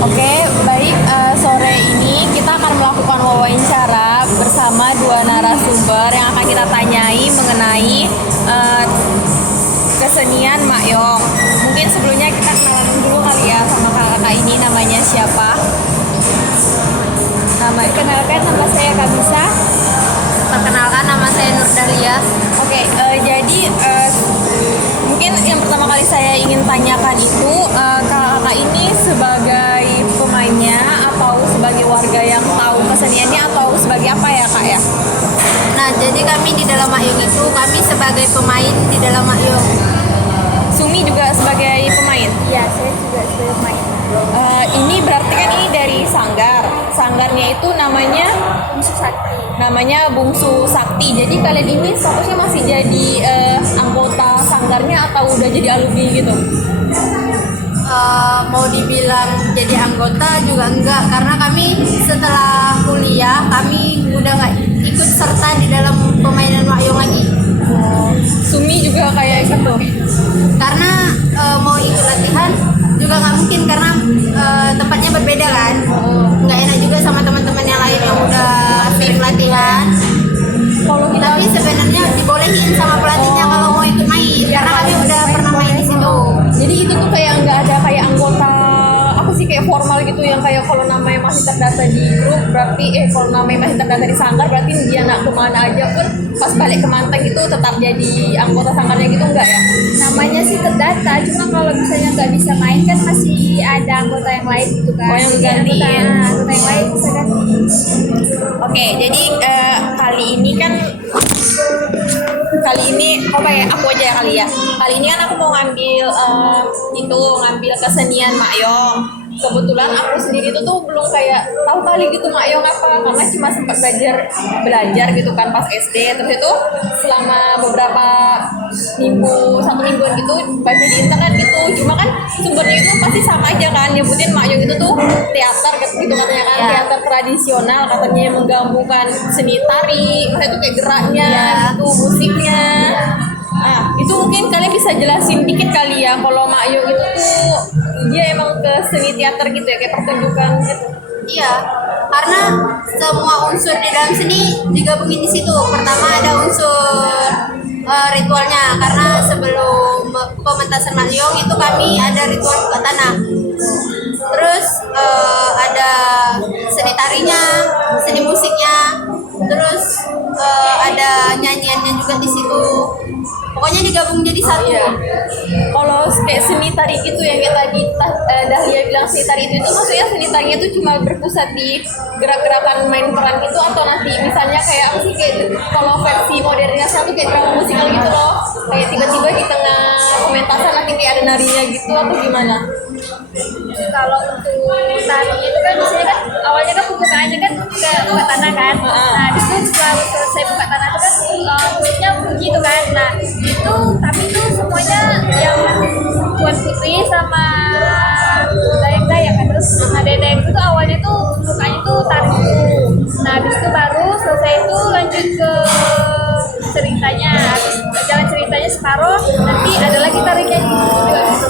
Oke, baik. Sore ini kita akan melakukan wawancara bersama dua narasumber yang akan kita tanyai mengenai eh, kesenian Makyong. Mungkin sebelumnya kita kenalan dulu kali ya sama kakak ini, namanya siapa? Perkenalkan, nama saya Kamisa. Perkenalkan, nama saya Nur Dahlia. Oke, jadi mungkin yang pertama kali saya ingin tanyakan itu kakak ini sebagai pemainnya atau sebagai warga yang tahu keseniannya atau sebagai apa ya kak ya? Nah, jadi kami di dalam Makyong itu, kami sebagai pemain di dalam Makyong. Sumi juga sebagai pemain. Ya, saya juga sebagai pemain. Ini berarti kan ini dari sanggar. Sanggarnya itu namanya Musuh Sakti. Bungsu Sakti. Jadi kalian ini statusnya masih jadi anggota sanggarnya atau udah jadi alumni gitu? Mau dibilang jadi anggota juga enggak, karena kami setelah kuliah kami udah nggak ikut serta di dalam permainan Makyong lagi. Sumi juga kayak gitu. Karena mau ikut latihan juga nggak mungkin, karena tempatnya berbeda kan. Nggak enak juga sama teman-teman yang lain yang udah sering latihan. Kalau kita Tapi sebenarnya dibolehin sama pelatihnya kalau mau ikut main, karena kami udah pernah main di situ. jadi itu tuh kayak nggak ada kayak anggota apa sih kayak formal gitu yang kayak kalau namanya masih terdata di grup berarti kalau namanya masih terdata di sanggar berarti dia nak kemana aja pun pas balik ke Manteng itu tetap jadi anggota sanggarnya gitu enggak ya? Namanya sih terdata, cuma kalau misalnya nggak bisa main kan masih ada anggota yang lain gitu kan. Oh, yang Jadi gantiin. anggota yang lain bisa ganti. Oke, jadi kali ini apa ya, aku aja ya kali ya. Kali ini kan aku mau ngambil kesenian Makyong. Kebetulan aku sendiri tuh belum kayak tahu kali gitu Makyong apa, karena cuma sempat belajar gitu kan pas SD. Terus itu selama beberapa satu mingguan gitu baca di internet gitu. Cuma kan sumbernya itu pasti sama aja kan, nyebutin Makyong itu tuh teater gitu katanya kan, teater tradisional katanya yang menggabungkan seni tari, maksudnya itu kayak geraknya gitu, musiknya. Nah, itu mungkin kalian bisa jelasin dikit kali ya kalau Makyong itu tuh dia emang ke seni teater gitu ya, kayak pertunjukan gitu. Iya, karena semua unsur di dalam seni digabungin di situ. Pertama ada unsur ritualnya, karena sebelum pementasan Makyong itu kami ada ritual buka tanah. Terus ada seni tarinya, seni musiknya, terus ada nyanyiannya juga di situ. Pokoknya digabung jadi satu. Iya. Kalau kayak seni tari gitu yang kayak tadi Dahlia bilang seni tari itu maksudnya seni tarinya itu cuma berpusat di gerak-gerakan main peran gitu, atau nanti misalnya kayak apa sih, kayak kalau versi modernnya satu kayak drama musikal gitu loh, kayak tiba-tiba di tengah pementasan nanti kayak ada narinya gitu atau gimana? Kalau untuk tarinya itu kan biasanya kan awalnya kan pembukaannya kan ke buka tanah kan. Nah, habis itu setelah selesai buka tanah itu kan musiknya bunyi itu kan. Nah, itu tapi itu semuanya yang Tuan Putri sama dayang-dayang kan. Terus dayang-dayang itu tuh awalnya tuh pembukanya tuh tari dulu. Nah, habis itu baru selesai itu lanjut ke ceritanya. Habis jalan ceritanya separuh, nanti ada lagi tarinya juga gitu.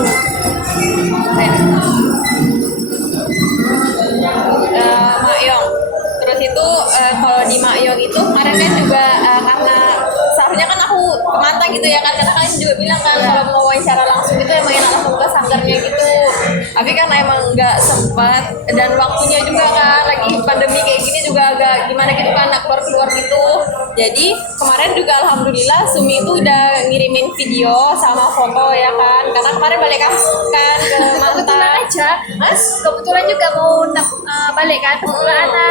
Makyong. Terus itu kalau di Makyong itu kemarin kan juga karena seharusnya kan aku ke Mantang gitu ya kan, karena kalian juga bilang kan kalau mau wawancara langsung itu emang enak langsung ke sanggarnya gitu. Tapi kan emang nggak sempat dan waktunya juga kan lagi pandemi kayak gini juga agak gimana gitu kan, nak keluar gitu. Jadi kemarin juga alhamdulillah Sumi itu udah ngirimin video sama foto ya kan, karena kemarin balik kampung kan ke Kebetulan Mantang. aja, Mas. Kebetulan juga mau balik kan. Kebetulan ada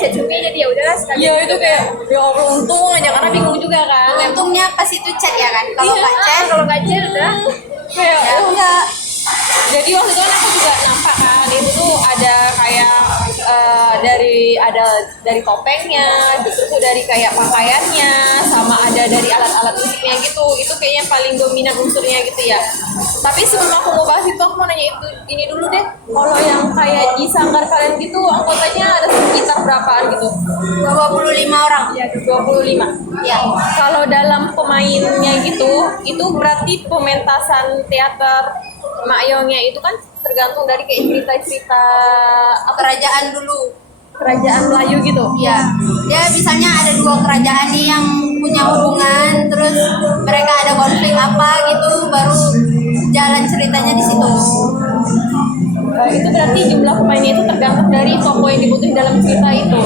chat Jumi, jadi ya udahlah sekali. Iya itu kayak ya Allah, untung aja karena bingung juga kan. Untungnya pas itu chat ya kan. Kalau Iya. nggak chat, Kalau nggak chat udah. Kayak ya enggak. jadi waktu itu kan aku juga nampak kan itu tuh ada kayak dari topengnya, terus tuh dari kayak pakaiannya, sama ada dari alat-alat musiknya gitu. Itu kayaknya paling dominan unsurnya gitu ya. Tapi sebelum aku mau bahas itu, aku mau nanya ini dulu deh. Kalau yang kayak di sanggar kalian gitu anggotanya ada sekitar berapaan gitu? 25 orang. Ya 25. Ya. Kalau dalam pemainnya gitu, itu berarti pementasan teater Makyongnya itu kan tergantung dari kayak cerita-cerita apa Kerajaan dulu. kerajaan Melayu gitu. Iya, dia misalnya ada dua kerajaan nih yang punya hubungan, terus mereka ada konflik apa gitu, baru jalan ceritanya di situ. Itu berarti jumlah pemainnya itu tergantung dari tokoh yang dibutuhin dalam cerita itu.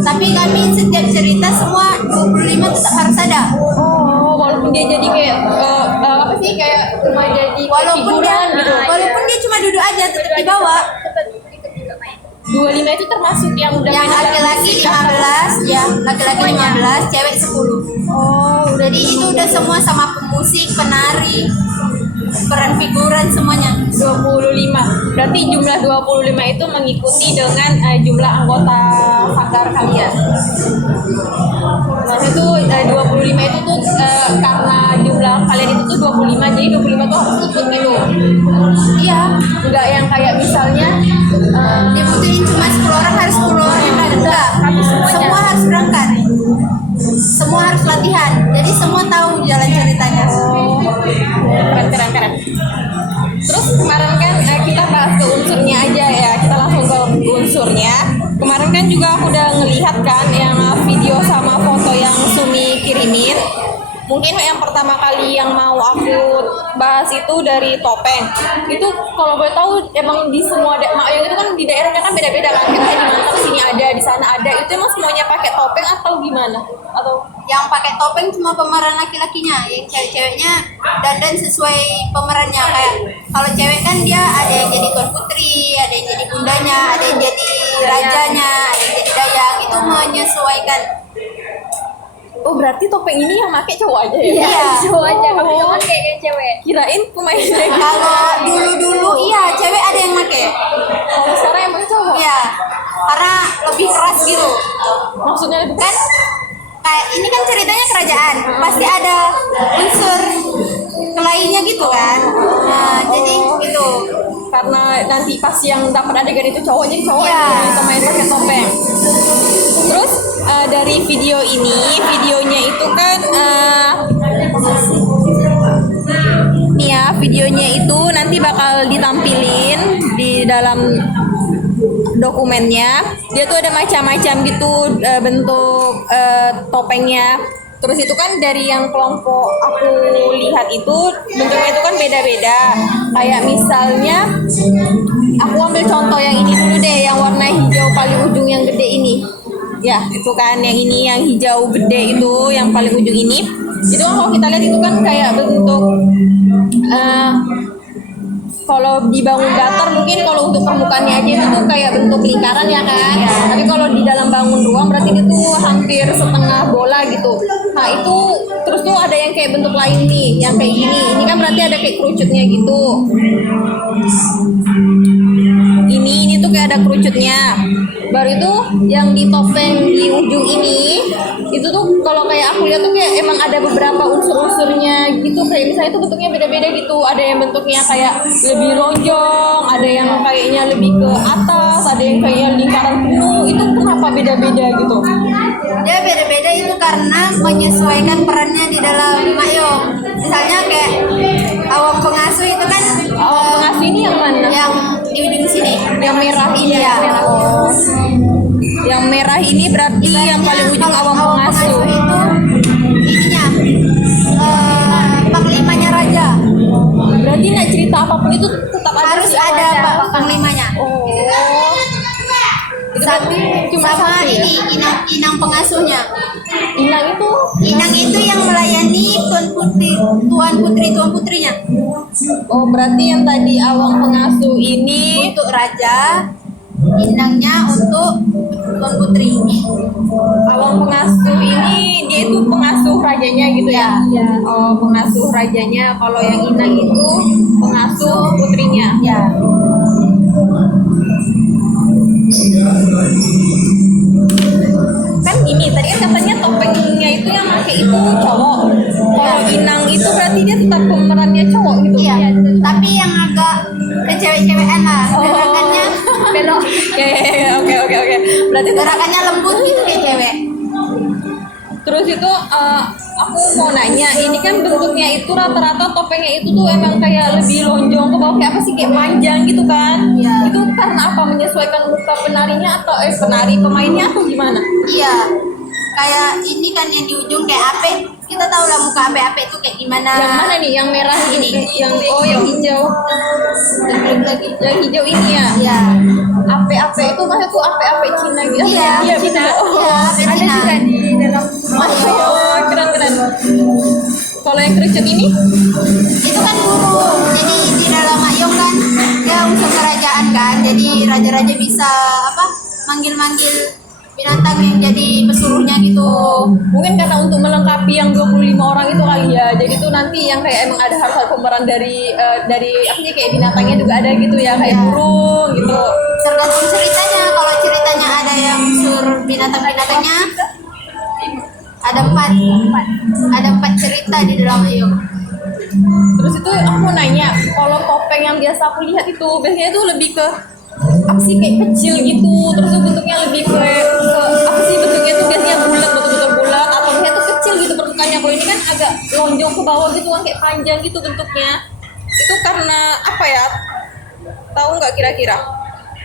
Tapi kami setiap cerita semua 25 tetap harus ada. Oh, walaupun dia jadi kayak apa sih kayak cuma jadi Walaupun dia, figuran gitu. walaupun dia cuma duduk aja tetap dibawa. Tetap ikut juga main. 25 itu termasuk yang udah Yang main dalam laki-laki cerita. 15, ya laki-laki 15, cewek 10. Oh, Jadi itu udah semua sama pemusik, penari, peran figuran semuanya. 25. Berarti jumlah 25 itu mengikuti dengan jumlah anggota sanggar kalian. Nah, itu 25 itu tuh karena jumlah kalian itu tuh 25, jadi 25 tuh harus ikut gitu. Iya, Enggak yang kayak misalnya dibutuhin cuma 10 orang harus 10 orang yang enggak. Semua harus berangkat. Semua harus latihan. Jadi semua tahu jalan ceritanya. keren. Terus kemarin kan kita bahas ke unsurnya aja ya, kita langsung ke unsurnya. Kemarin kan juga aku udah ngelihat kan yang video sama foto yang Sumi kirimin. Mungkin yang pertama kali yang mau aku bahas itu dari topeng. Itu kalau boleh tahu emang di semua Mak Yung itu kan di daerahnya kan beda-beda kan. Kayak di Mantap sini ada, di sana ada. Itu emang semuanya pakai topeng atau gimana? Atau Yang pakai topeng cuma pemeran laki-lakinya, yang cewek-ceweknya dandan sesuai pemerannya. Kayak kalau cewek kan dia ada yang jadi tuan putri, ada yang jadi bundanya, ada yang jadi rajanya, ada yang jadi dayang. Itu menyesuaikan. oh berarti topeng ini yang pakai cowok aja ya? Iya. Cowok aja, kalau Oh. cowok kayak cewek. Kirain pemainnya. Kalau dulu-dulu iya cewek ada yang pakai. Kalau sekarang emang cowok. Iya. Karena lebih keras gitu. Maksudnya lebih Kan kayak ini kan ceritanya kerajaan, pasti ada unsur kelainnya gitu kan. Nah, jadi gitu. karena nanti pas yang dapat adegan itu cowok, jadi cowok Iya. yang pemain pakai topeng. Terus dari video ini, videonya itu kan nih ya, videonya itu nanti bakal ditampilin di dalam dokumennya. Dia tuh ada macam-macam gitu bentuk topengnya. Terus itu kan dari yang kelompok aku lihat itu bentuknya itu kan beda-beda. Kayak misalnya aku ambil contoh yang ini dulu deh, yang warna hijau paling ujung yang gede ini. Ya, itu kan yang ini yang hijau gede itu yang paling ujung ini. Itu kan kalau kita lihat itu kan kayak bentuk kalau dibangun datar mungkin kalau untuk permukaannya aja itu tuh kayak bentuk lingkaran ya kan. Tapi kalau di dalam bangun ruang berarti itu hampir setengah bola gitu. Nah itu terus tuh ada yang kayak bentuk lain nih, yang kayak gini. Ini kan berarti ada kayak kerucutnya gitu. Ini tuh kayak ada kerucutnya. Baru itu yang di topeng di ujung ini itu tuh kalau kayak aku lihat tuh kayak emang ada beberapa unsur-unsurnya gitu, kayak misalnya itu bentuknya beda-beda gitu. Ada yang bentuknya kayak lebih lonjong, ada yang kayaknya lebih ke atas, ada yang kayak lingkaran penuh. Itu kenapa beda-beda gitu? Dia beda-beda itu karena menyesuaikan perannya di dalam Mak Yung. Misalnya kayak awang pengasuh itu kan Pengasuh ini yang mana? yang di ujung sini. Yang merah ini Iya. ya? Oh. Yang merah ini berarti yang paling ujung Kalau awang pengasuh. itu ininya panglimanya raja. Berarti nak cerita apapun itu tetap ada Harus si ada awalnya. panglimanya. Oh. Itu berarti cuma Sama satu ya? ini inang pengasuhnya. Inang itu Inang itu yang melayani tuan putrinya. oh berarti yang tadi awang pengasuh ini Untuk raja, inangnya untuk tuan putri. awang pengasuh ini dia itu pengasuh rajanya gitu ya? Iya. Oh pengasuh rajanya, kalau yang inang itu pengasuh putrinya. Ya. Kan gini tadi kan katanya topengnya itu yang pakai itu cowok. Kalau inang itu berarti dia tetap pemerannya cowok gitu. Iya. Tapi yang agak kecewek-cewekan lah. Gerakannya Belok. Ya, oke. Berarti tetap gerakannya lembut gitu kayak cewek. Terus itu aku mau nanya, ini kan bentuknya itu rata-rata topengnya itu tuh emang kayak lebih lonjong ke bawah, kayak apa sih, kayak panjang gitu kan? Iya. Itu karena apa, menyesuaikan muka penarinya atau penari pemainnya atau gimana? Iya, kayak ini kan yang di ujung kayak ape. Kita tahu lah muka ape-ape itu kayak gimana. Yang mana nih? Yang merah ini? Yang yang hijau. Belum lagi. Yang hijau ini ya? Iya. Ape-ape itu maksudnya tuh ape-ape Cina gitu. Iya, Iya, Cina. betul. Oh, Iya, ape Ada Cina. juga di dalam oh, keren-keren. Kalau yang kerucut ini? Itu kan burung. Jadi di dalam Mayong kan dia unsur kerajaan kan. Jadi raja-raja bisa apa? Manggil-manggil binatang yang jadi pesuruhnya gitu. Mungkin karena untuk melengkapi yang 25 orang itu kali ya. Jadi tuh nanti yang kayak emang ada harus ada pemeran dari apa sih, kayak binatangnya juga ada gitu ya, kayak Iya. burung gitu. Tergantung ceritanya. Kalau ceritanya ada yang unsur binatang-binatangnya ada empat cerita di dalam Mayong. Terus itu aku mau nanya, kalau topeng yang biasa aku lihat itu biasanya tuh lebih ke apa sih, kayak kecil gitu, terus tuh bentuknya lebih ke apa sih, bentuknya tuh biasanya bulat, betul-betul bulat, atau biasanya tuh kecil gitu bentukannya. Kalau ini kan agak lonjong ke bawah gitu kan, kayak panjang gitu bentuknya. Itu karena apa ya? Tahu nggak kira-kira?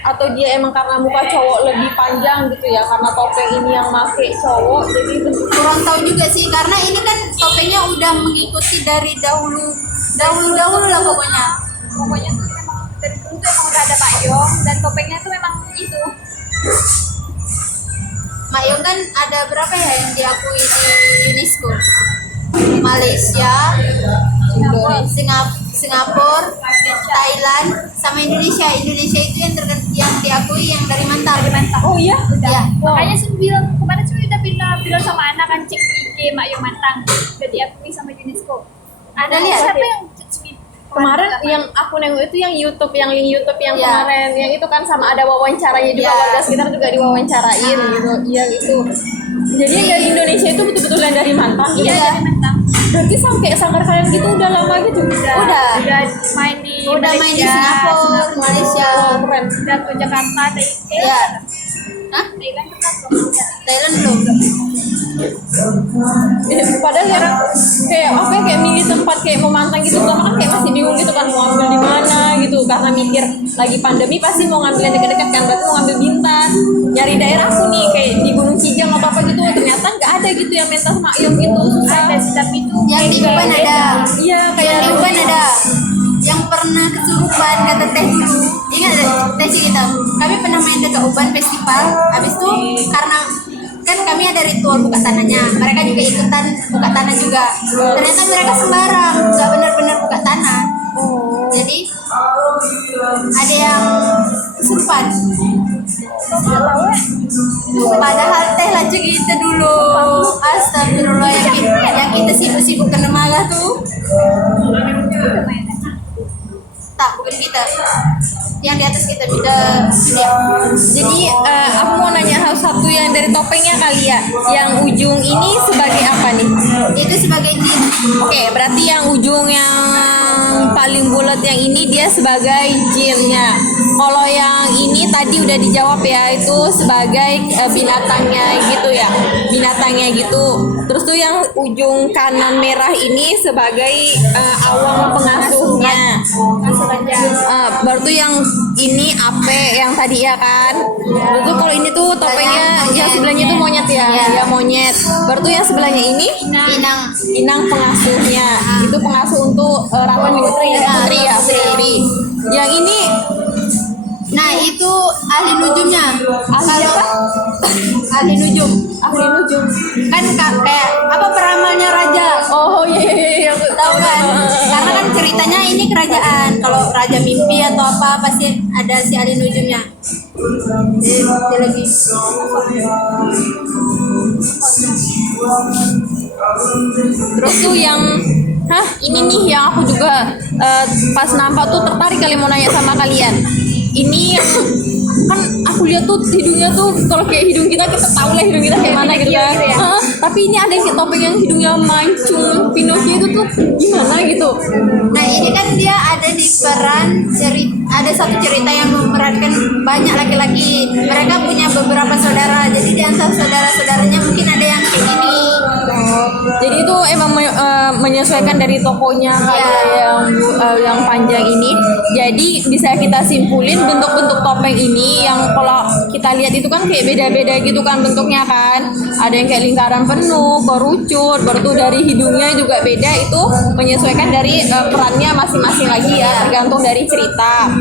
Atau dia emang karena muka cowok lebih panjang gitu ya, karena topeng ini yang make cowok jadi bentuk. Kurang tahu juga sih karena ini kan topengnya udah mengikuti dari dahulu lah pokoknya. pokoknya tuh memang dari dulu tuh emang udah ada payung dan topengnya tuh memang itu. Mayong kan ada berapa ya yang diakui di UNESCO? Malaysia, Singapura, Thailand, sama Indonesia. Indonesia itu yang diakui yang dari Mantar. Oh iya? Ya. Makanya sih bilang kemarin sih udah bilang sama anak kan, cek IG Mayung Mantang udah diakui sama UNESCO. Ada Udah lihat? siapa yang Kemarin yang aku nengok itu yang YouTube yang Ya. kemarin yang itu kan, sama ada wawancaranya juga, Ya. warga sekitar juga diwawancarain gitu. Iya gitu. Jadi yang dari Indonesia itu betul-betul yang dari Mantan. Iya, Iya. dari Mantang. Berarti sampai sangkar kalian gitu udah lama gitu. Udah. main di Udah main di Singapura, Malaysia. Oh, keren. udah ke Jakarta, Thailand. Ya. Hah? Thailand pernah belum? Thailand belum. Padahal ya kayak apa ya, kayak milih tempat kayak memantang gitu, karena kan kayak masih bingung gitu kan mau ngambil di mana gitu, karena mikir lagi pandemi pasti mau ngambil yang dekat-dekat kan, berarti mau ngambil Bintan, nyari daerah aku nih kayak di Gunung Cijang atau apa gitu, ternyata nggak ada gitu yang mentas Mayung gitu, susah. Ada sih, tapi itu Yang di Uban ada. Iya, kayak Yang di Uban ada. Yang pernah kesurupan kata Teh dulu. Ingat ada Teh kita. Kami pernah main dekat Uban festival. Habis itu karena kan kami ada ritual buka tanahnya. Mereka juga ikutan buka tanah juga. Ternyata mereka sembarang, nggak benar-benar buka tanah. Jadi ada yang kesurupan. Padahal Teh lagi kita dulu. Astagfirullah, yang kita sibuk-sibuk kena marah tuh. Tak, bukan kita. Yang di atas kita beda dia. Jadi aku mau nanya hal satu yang dari topengnya kali ya, yang ujung ini sebagai apa nih? Itu sebagai jin. Oke, berarti yang ujung yang paling bulat yang ini dia sebagai jinnya. Kalau yang ini tadi udah dijawab ya, itu sebagai binatangnya gitu ya, binatangnya gitu. Terus tuh yang ujung kanan merah ini sebagai awang pengasuhnya. Baru tuh yang ini ape yang tadi ya kan. Baru tuh kalau ini tuh topengnya yang sebelahnya tuh monyet ya, ya monyet. Baru tuh yang sebelahnya ini inang pengasuhnya. Itu pengasuh untuk Ratu Putri ya, putri. Yang ini Nah, itu ahli nujumnya. ahli apa? Ahli nujum. Ahli nujum. Kan kayak apa peramalnya raja. Oh iya, aku Tahu kan? Karena kan ceritanya ini kerajaan. Kalau raja mimpi atau apa pasti ada si ahli nujumnya. Dia lebih Terus tuh yang ini nih yang aku juga pas nampak tuh tertarik kali mau nanya sama kalian. Ini yang kan aku lihat tuh hidungnya tuh, kalau kayak hidung kita tahu lah hidung kita kayak mana gitu kan. Tapi ini ada kayak topeng yang hidungnya mancung Pinocchio itu tuh gimana gitu. Nah, ini kan dia ada di peran ada satu cerita yang memerankan banyak laki-laki. Mereka punya beberapa saudara. Jadi di antara saudara-saudaranya mungkin ada yang kayak gini. Jadi itu emang menyesuaikan dari tokonya yang panjang ini. Jadi bisa kita simpulin bentuk-bentuk topeng ini yang kalau kita lihat itu kan kayak beda-beda gitu kan bentuknya kan. Ada yang kayak lingkaran penuh, kerucut, baru tuh dari hidungnya juga beda, itu menyesuaikan dari perannya masing-masing lagi ya, tergantung dari cerita.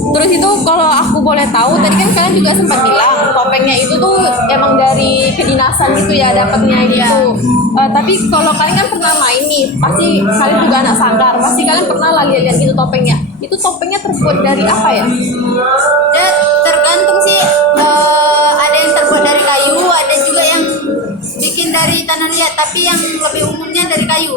Terus itu kalau aku boleh tahu, tadi kan kalian juga sempat bilang topengnya itu tuh emang dari kedinasan gitu ya dapatnya gitu. Tapi kalau kalian kan pernah main nih, pasti kalian juga anak sanggar, pasti kalian pernah lah lihat gitu topengnya. Itu topengnya terbuat dari apa ya? Dan tergantung sih, ada yang terbuat dari kayu, ada juga yang bikin dari tanah liat, tapi yang lebih umumnya dari kayu.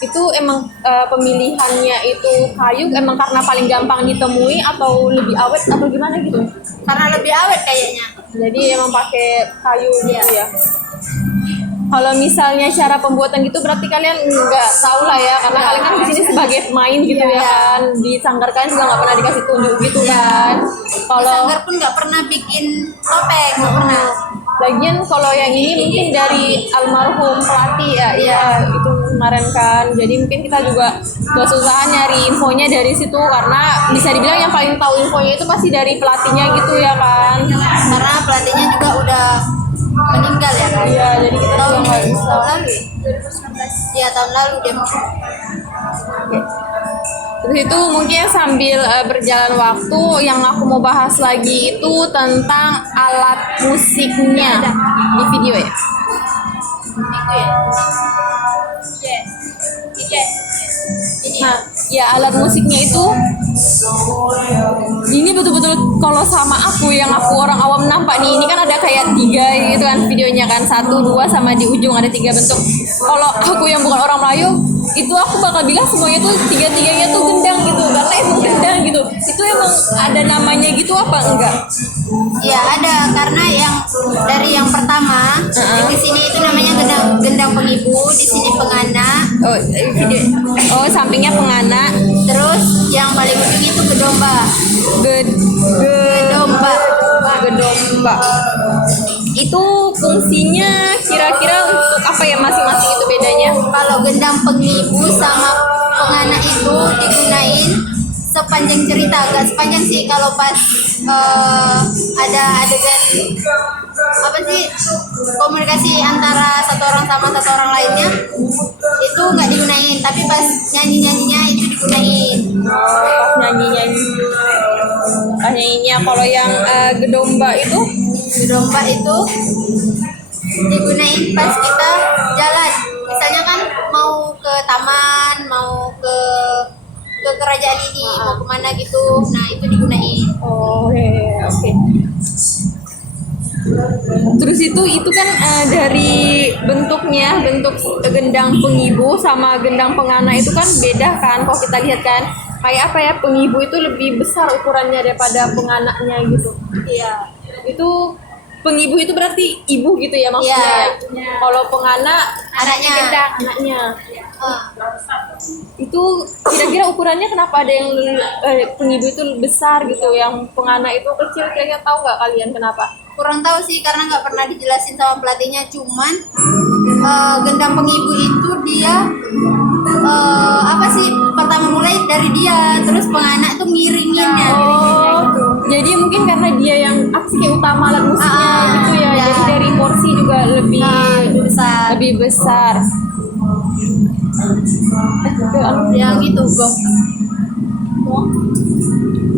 Itu emang pemilihannya itu kayu emang karena paling gampang ditemui atau lebih awet atau gimana gitu? Karena lebih awet kayaknya. Jadi emang pakai kayu gitu ya. Kalau misalnya cara pembuatan gitu berarti kalian nggak tahu lah ya, karena kalian kan di sini sebagai pemain gitu ya kan, di sanggar kalian juga nggak pernah dikasih tunjuk gitu kan. Kalau sanggar pun nggak pernah bikin topeng, nggak pernah. Lagian kalau yang ini mungkin dari almarhum pelatih ya itu kemarin kan. Jadi mungkin kita juga kesusahan nyari infonya dari situ, karena bisa dibilang yang paling tahu infonya itu pasti dari pelatihnya gitu ya kan. Karena pelatihnya juga udah meninggal ya kan. Iya, jadi kita juga nggak bisa. Tahun lalu 2019. Iya, tahun lalu dia. Terus itu mungkin sambil berjalan waktu, yang aku mau bahas lagi itu tentang alat musiknya di video ya. Itu ya. Yes. Nah, ya alat musiknya itu ini betul-betul kalau sama aku yang aku orang awam nampak nih, ini kan ada kayak 3 gitu kan videonya kan, 1, 2 sama di ujung ada 3 bentuk. Kalau aku yang bukan orang Melayu itu aku bakal bilang semuanya tuh 3-3-nya tuh gendang gitu, karena emang gendang gitu. Itu emang ada namanya gitu apa enggak? Iya ada, karena yang dari yang pertama di sini itu namanya gendang pengibu, di sini pengana. Sampingnya pengana. Terus yang paling ujung itu gedomba. Gedomba. Itu fungsinya kira-kira untuk apa ya, masing-masing itu bedanya? Kalau gendang pengibu sama pengana itu digunain sepanjang cerita, agak sepanjang sih. Kalau pas ada adegan apa sih, komunikasi antara satu orang sama satu orang lainnya, itu nggak digunain, tapi pas nyanyinya itu digunain. Pas nyanyinya. Kalau yang gedomba itu digunain pas kita jalan, misalnya kan mau ke taman, mau ke kerajaan ini, mau kemana gitu, nah itu digunain. Oke. Terus itu kan dari bentuk gendang pengibu sama gendang pengana itu kan beda kan, kalau kita lihat kan kayak apa ya, pengibu itu lebih besar ukurannya daripada pengananya gitu. Iya. Itu pengibu itu berarti ibu gitu ya maksudnya. Iya. Kalau pengana Anaknya. Itu kira-kira ukurannya kenapa ada yang pengibu itu besar gitu, yang pengana itu kecil, kira-kira tahu nggak kalian kenapa? Kurang tahu sih, karena nggak pernah dijelasin sama pelatihnya. Cuman gendang pengibu itu dia pertama mulai dari dia, terus pengana tuh ngiringinnya. Jadi mungkin karena dia yang kayak utama alat musiknya gitu ya. Jadi dari porsi juga lebih besar. Yang itu gong.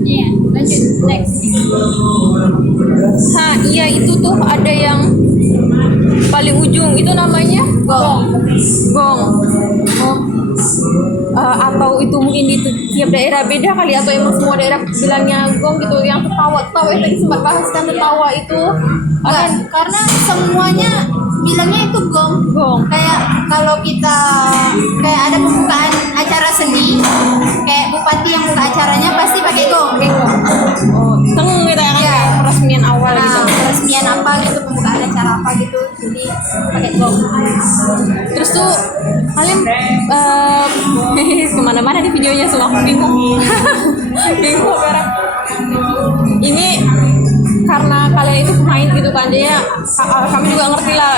Iya, lanjut next. Iya itu tuh ada yang paling ujung itu namanya gong. Atau itu mungkin di tiap daerah beda kali, atau emang semua daerah bilangnya gong gitu. Yang tertawa yang tadi sempat bahas kan, tertawa itu Karena semuanya bilangnya itu gong. Kayak kalau kita kayak ada pembukaan acara seni, kayak bupati yang buka acaranya pasti pakai gong. Teng gitu ya kan, kayak peresmian awal gitu. Peresmian apa gitu, pembukaan acara apa gitu, jadi pakai gong. Terus tuh kalian kemana-mana di videonya, semua aku bingung sekarang. Ini karena kalian itu pemain gitu kan, kan. Jadi kami juga ngerti lah,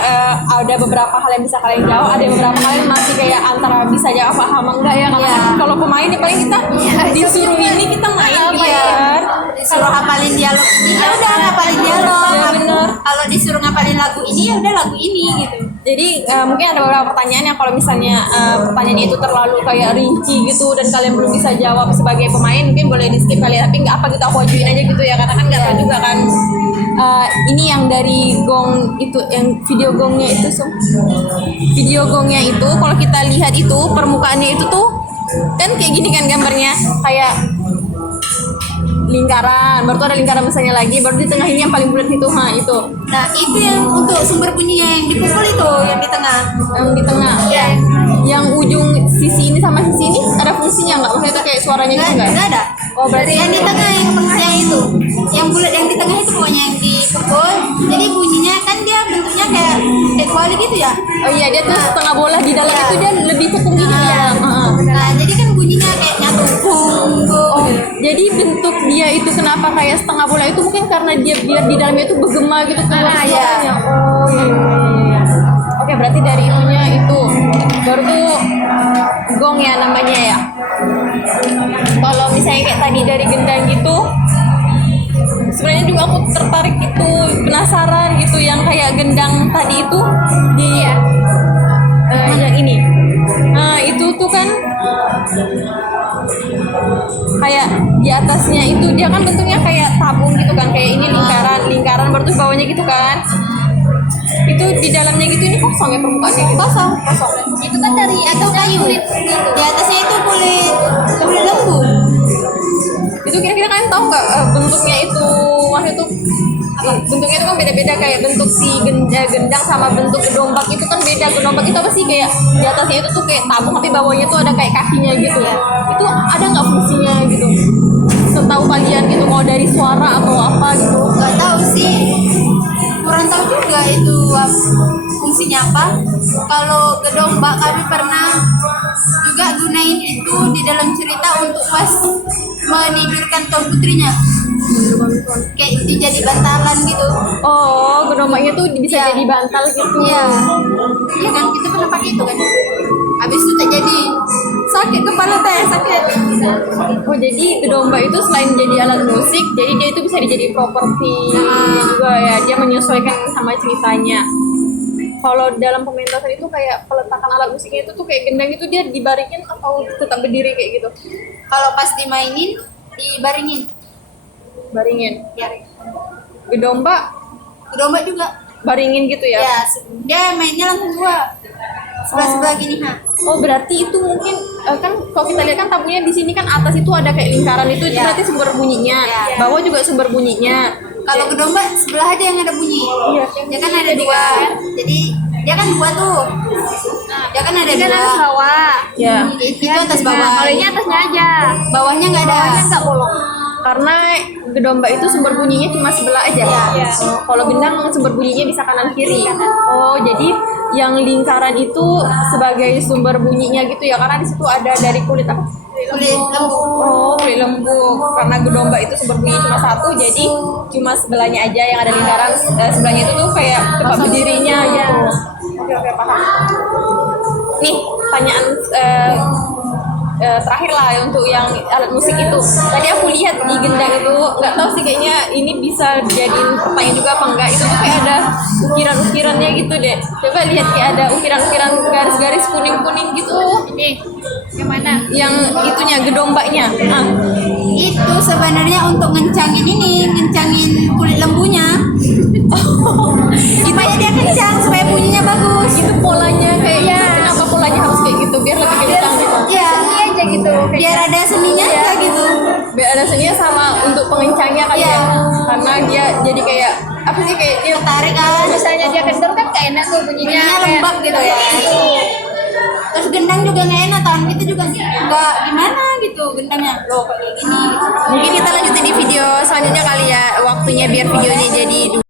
ada beberapa hal yang bisa kalian jawab, ada beberapa hal yang masih kayak antara bisa jawab paham enggak ya. Karena kan kalau pemain nih paling kita disuruh ini kita main gitu kan. Disuruh ngapalin dialog ini ya udah ngapalin dialog. Ya, bener. Kalau disuruh ngapalin lagu ini ya udah lagu ini gitu. Jadi mungkin ada beberapa pertanyaan yang kalau misalnya pertanyaannya itu terlalu kayak rinci gitu dan kalian belum bisa jawab sebagai pemain, mungkin boleh di skip kali ya. Tapi nggak apa, kita aku ajuin aja gitu ya, karena kan nggak tahu juga kan. Ini yang dari gong itu, yang video gongnya itu, video gongnya itu kalau kita lihat itu permukaannya itu tuh kan kayak gini kan gambarnya, kayak lingkaran, baru tuh ada lingkaran besarnya lagi, baru di tengah ini yang paling bulat itu, itu. Nah itu yang untuk sumber bunyinya yang dipukul itu yang di tengah. Yang di tengah. Ya. Yang ujung sisi ini sama sisi ini ada fungsinya nggak? Maksudnya itu kayak suaranya gitu nggak? Nggak ada. Oh berarti Yang di tengah yang itu, yang bulat yang di tengah itu pokoknya yang dipukul. Jadi bunyinya kan dia bentuknya kayak kuali gitu ya. oh iya, dia tuh setengah bola di dalam itu dia lebih tepung gitu ya. Nah jadi kan bunyinya kayak nyatu bung bung. Oh, jadi bentuk dia itu kenapa kayak setengah bola itu mungkin karena dia biar di dalamnya itu bergema gitu kan? Iya. Oh iya. Iya. Oke, berarti dari itunya itu baru tuh gong ya namanya ya. Kalau misalnya kayak tadi dari gendang gitu, sebenarnya juga aku tertarik itu, penasaran gitu yang kayak gendang tadi itu di yang ini. Nah itu tuh kan kayak di atasnya itu dia kan bentuknya kayak tabung gitu kan, kayak ini lingkaran baru tuh bawahnya gitu kan. Itu di dalamnya gitu, ini kosong ya permukaannya gitu. Kosong. Itu kan dari Atau kayu. kulit gitu. Di atasnya itu kulit lembu. Itu kira-kira kalian tahu nggak bentuknya itu, maksudnya tuh bentuknya itu kan beda-beda, kayak bentuk si gendang sama bentuk gedombak itu kan beda. Gedombak itu apa sih, kayak di atasnya itu tuh kayak tabung tapi bawahnya tuh ada kayak kakinya gitu ya. Itu ada nggak fungsinya gitu? Setahu kalian gitu, mau dari suara atau apa gitu? Nggak tahu sih. Kurang tahu juga itu fungsinya apa. Kalau gedombak kami pernah juga gunain itu di dalam cerita untuk pas menidurkan tuan putrinya. Kayak jadi bantalan gitu. Oh, gedombaknya tuh bisa Iya. jadi bantal gitu. Iya. Iya kan kita pernah pakai itu kan. Habis itu tak jadi sakit kepala teh sakit. Oh, jadi gedombak itu selain jadi alat musik, jadi dia itu bisa dijadi properti juga ya. Dia menyesuaikan sama ceritanya. Kalau dalam pementasan itu kayak peletakan alat musiknya itu tuh kayak gendang itu dia dibaringin atau tetap berdiri kayak gitu? Kalau pas dimainin dibaringin. Baringin. Ya. Gedombak Gedombak juga. baringin gitu ya? Ya, dia mainnya langsung dua. Sebelah gini ha. Oh, berarti itu mungkin kan kalau kita lihat kan tabungnya di sini kan atas itu ada kayak lingkaran itu Ya. berarti sumber bunyinya. Ya. Bawah juga sumber bunyinya. Kalau gedombak sebelah aja yang ada bunyi. Iya. Dia kan ada dua. Jadi dia kan dua tuh. Dia kan ada Kan dua. atas bawah. Ya. Itu atas Nah, bawah. kalau ini atasnya aja. Bawahnya nggak ada. Bawahnya nggak bolong. Karena gedombak itu sumber bunyinya cuma sebelah aja. Iya. Oh, kalau gendang sumber bunyinya bisa kanan kiri. Oh, jadi yang lingkaran itu sebagai sumber bunyinya gitu ya, karena di situ ada dari kulit apa? Kulit lembu. Oh, kulit lembu. Karena gedombak itu sumber bunyi cuma satu, jadi cuma sebelahnya aja yang ada lingkaran. Sebelahnya itu tuh kayak tempat berdirinya gitu. Oke, paham. Nih, pertanyaan terakhir lah untuk yang alat musik itu. Tadi aku lihat di gendang itu, nggak tahu sih kayaknya ini bisa jadiin pertanyaan juga apa enggak. Itu tuh kayak ada ukiran-ukirannya gitu deh. Coba lihat kayak ada ukiran-ukiran garis-garis kuning-kuning gitu. Ini yang mana? Yang itunya gedombaknya. Ah. Itu sebenarnya untuk ngencangin kulit lembunya. Supaya dia kencang, supaya bunyinya bagus. Itu polanya kayak kenapa polanya harus kayak gitu biar lebih kencang gitu. Ya, Ini aja gitu. biar ada seninya aja gitu. Biar ada seninya sama untuk pengencangnya kali Iya. ya. Karena dia jadi kayak apa sih, kayak dia Tarik kan. Misalnya dia kendor kan kayak enak tuh bunyinya. Bunyinya kayak- lembab gitu ya. Terus gendang juga nggak enak, tangan kita juga nggak gimana gitu gendangnya. Loh kayak gini. Mungkin kita lanjutin di video selanjutnya kali ya, waktunya biar videonya jadi